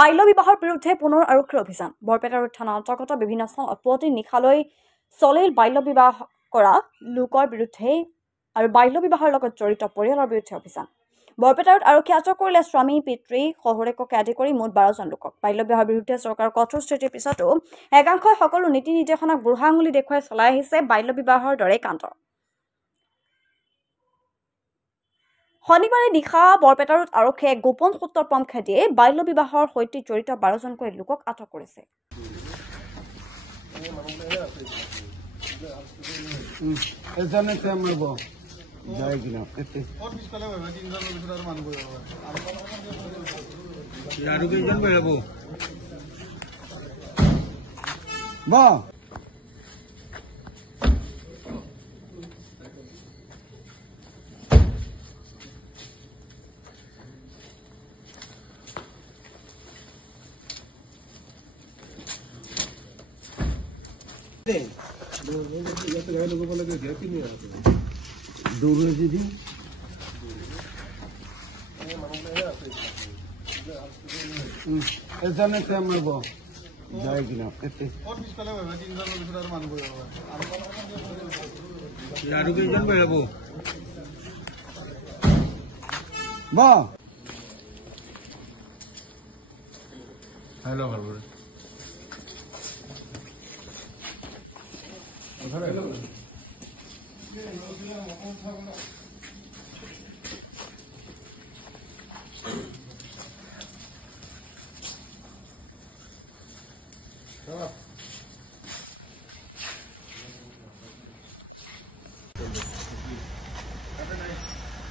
বাল্য বিবাহৰ বিৰুদ্ধে পুনৰ আৰক্ষীৰ অভিযান বৰপেটা থানা অন্তৰ্গত বিভিন্ন স্থানত পুৱতি নিশালৈ চলিল বাল্য বিবাহ কৰা লোকৰ বিৰুদ্ধে আৰু বাল্য বিবাহৰ লগত জড়িত পৰিয়ালৰ বিৰুদ্ধে অভিযান বৰপেটাত আৰক্ষী আটক কৰিলে স্বামী পিতৃ শহুৰেককে আদি কৰি মুঠ 12জন লোকক বাল্য বিবাহৰ বিৰুদ্ধে চৰকাৰৰ কঠোৰ স্থিতিৰ পিছতো একাংশই সকলো নীতি নিৰ্দেশনাক বুঢ়া আঙুলি দেখুৱাই চলাই আহিছে বাল্য বিবাহৰ দৰে কাণ্ড শনিবাৰে নিশা বৰপেটাত আৰক্ষীয়ে গোপন সূত্ৰৰ পমখে দিয়ে বাল্য বিবাহৰ সৈতে জড়িত 12জনকৈ লোকক আটক কৰিছে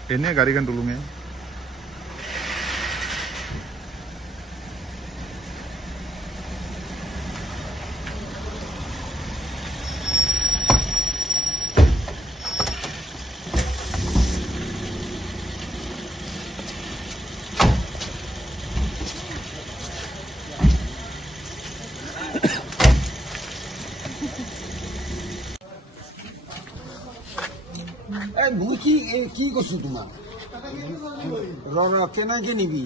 Ini garingan tulungnya. কি কৈছো তোমাক কেনেকে নিবি